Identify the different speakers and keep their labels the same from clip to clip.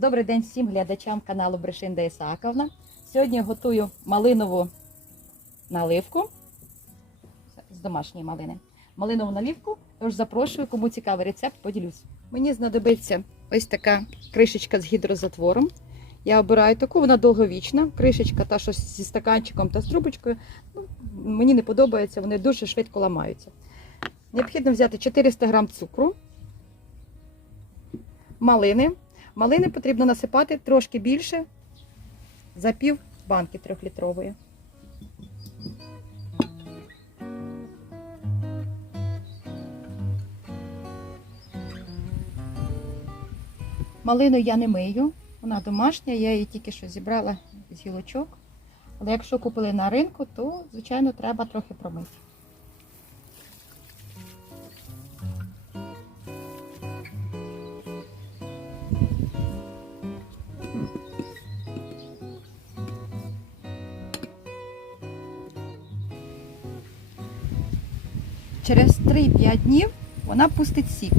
Speaker 1: Добрий день всім глядачам каналу Брешинда Ісааковна. Сьогодні готую малинову наливку з домашньої малини. Малинову наливку. Тож запрошую, кому цікавий рецепт, поділюсь. Мені знадобиться ось така кришечка з гідрозатвором. Я обираю таку, вона довговічна. Кришечка та що зі стаканчиком та з трубочкою. Ну, мені не подобається, вони дуже швидко ламаються. Необхідно взяти 400 г цукру, малини. Малини потрібно насипати трошки більше за пів банки трьохлітрової. Малину я не мию, вона домашня, я її тільки що зібрала з гілочок. Але якщо купили на ринку, то, звичайно, треба трохи промити. Через 3-5 днів вона пустить сік.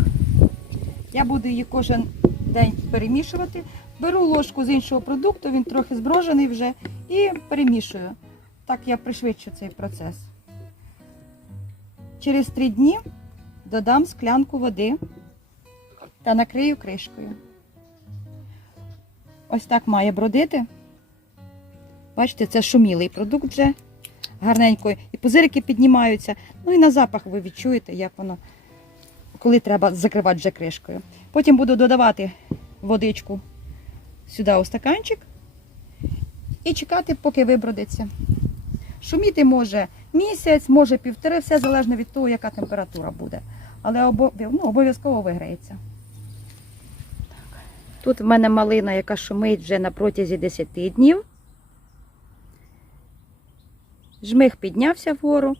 Speaker 1: Я буду її кожен день перемішувати. Беру ложку з іншого продукту, він трохи зброжений вже, і перемішую. Так я пришвидшу цей процес. Через 3 дні додам склянку води та накрию кришкою. Ось так має бродити. Бачите, це шумілий продукт вже гарненько. І пузирики піднімаються. Ну і на запах ви відчуєте, як воно, коли треба закривати вже кришкою. Потім буду додавати водичку сюди у стаканчик і чекати, поки вибродиться. Шуміти може місяць, може півтори, все залежно від того, яка температура буде. Але ну, обов'язково виграється. Тут в мене малина, яка шумить вже на протязі 10 днів. Жмих піднявся вгору,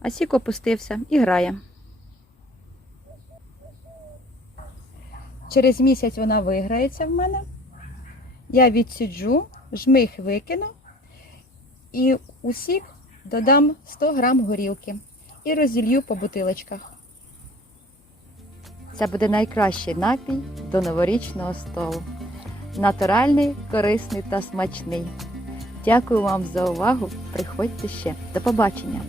Speaker 1: а сік опустився і грає. Через місяць вона виграється в мене. Я відсіджу, жмих викину і у сік додам 100 грам горілки і розділью по бутилочках. Це буде найкращий напій до новорічного столу. Натуральний, корисний та смачний. Дякую вам за увагу. Приходьте ще. До побачення!